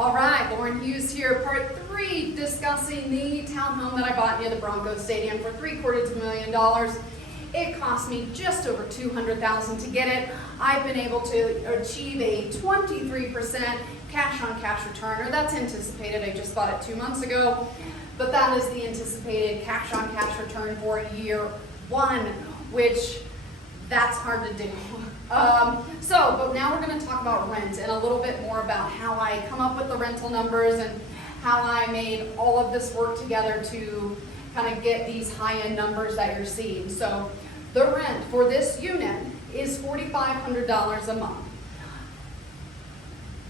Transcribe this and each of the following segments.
All right, Lauren Hughes here, part 3, discussing the townhome that I bought near the Bronco Stadium for $750,000. It cost me just over $200,000 to get it. I've been able to achieve a 23% cash-on-cash return, or that's anticipated. I just bought it 2 months ago, but that is the anticipated cash-on-cash return for year 1, which that's hard to do. But now we're going to talk about rent and a little bit more about how I come up with the rental numbers and how I made all of this work together to kind of get these high-end numbers that you're seeing. So the rent for this unit is $4,500 a month.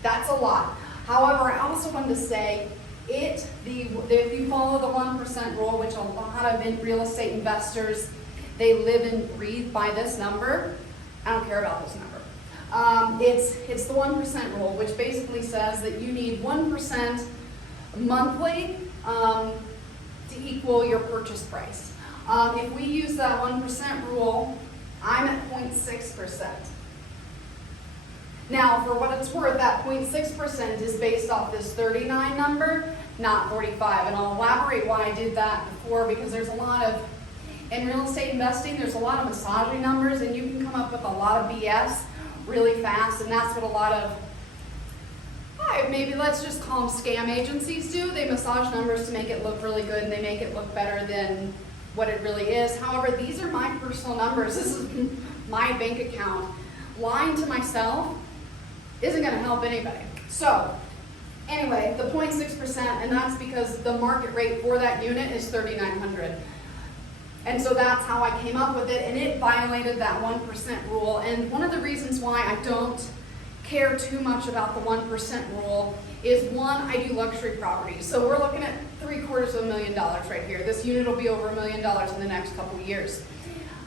That's a lot. However, I also wanted to say if you follow the 1% rule, which a lot of real estate investors, they live and breathe by this number. I don't care about this number. It's the 1% rule, which basically says that you need 1% monthly to equal your purchase price. If we use that 1% rule, I'm at 0.6%. Now, for what it's worth, that 0.6% is based off this 39 number, not 45. And I'll elaborate why I did that before, because there's a lot of, in real estate investing, there's a lot of massaging numbers, and you can come up with a lot of BS really fast, and that's what a lot of, maybe let's just call them scam agencies do. They massage numbers to make it look really good, and they make it look better than what it really is. However, these are my personal numbers. This is my bank account. Lying to myself isn't going to help anybody. So anyway, the 0.6%, and that's because the market rate for that unit is $3,900. And so that's how I came up with it, and it violated that 1% rule. And one of the reasons why I don't care too much about the 1% rule is, one, I do luxury properties. So we're looking at $750,000 right here. This unit will be over $1 million in the next couple of years.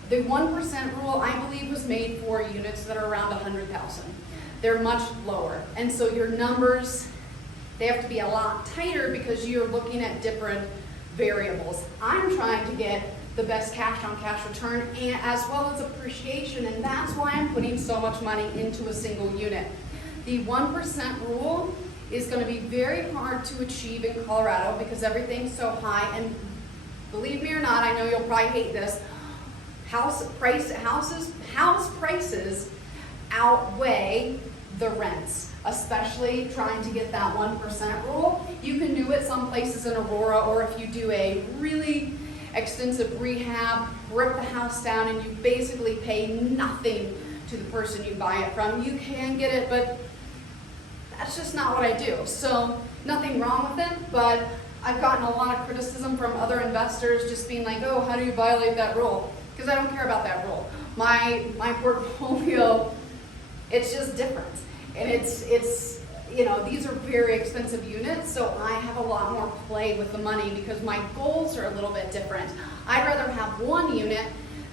The 1% rule, I believe, was made for units that are around $100,000. They're much lower. And so your numbers, they have to be a lot tighter because you're looking at different variables. I'm trying to get the best cash-on-cash return, and as well as appreciation, and that's why I'm putting so much money into a single unit. The 1% rule is going to be very hard to achieve in Colorado because everything's so high, and believe me or not, I know you'll probably hate this, house prices outweigh the rents, especially trying to get that 1% rule. You can do it some places in Aurora, or if you do a really extensive rehab, rip the house down, and you basically pay nothing to the person you buy it from. You can get it, but that's just not what I do. So nothing wrong with it, but I've gotten a lot of criticism from other investors just being like, oh, how do you violate that rule? Because I don't care about that rule. My portfolio, it's just different. And it's you know, these are very expensive units, so I have a lot more play with the money because my goals are a little bit different. I'd rather have one unit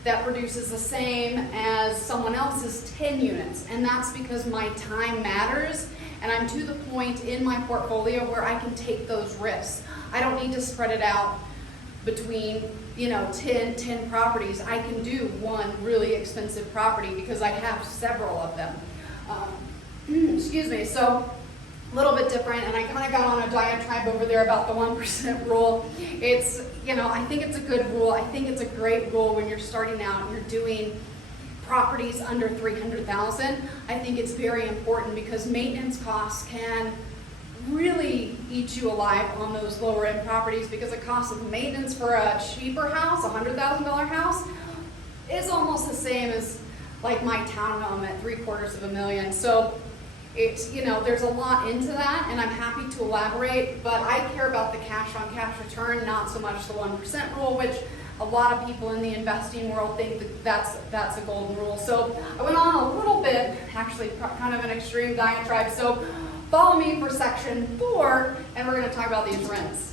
that produces the same as someone else's 10 units, and that's because my time matters, and I'm to the point in my portfolio where I can take those risks. I don't need to spread it out between, 10 properties. I can do one really expensive property because I have several of them. Excuse me, so a little bit different, and I kind of got on a diatribe over there about the 1% rule. It's, I think it's a good rule. I think it's a great rule when you're starting out and you're doing properties under $300,000. I think it's very important because maintenance costs can really eat you alive on those lower end properties, because the cost of maintenance for a cheaper house, $100,000 house, is almost the same as like my townhome at $750,000. So it's, there's a lot into that, and I'm happy to elaborate, but I care about the cash-on-cash return, not so much the 1% rule, which a lot of people in the investing world think that that's a golden rule. So I went on a little bit, actually kind of an extreme diatribe, so follow me for section 4, and we're going to talk about these rents.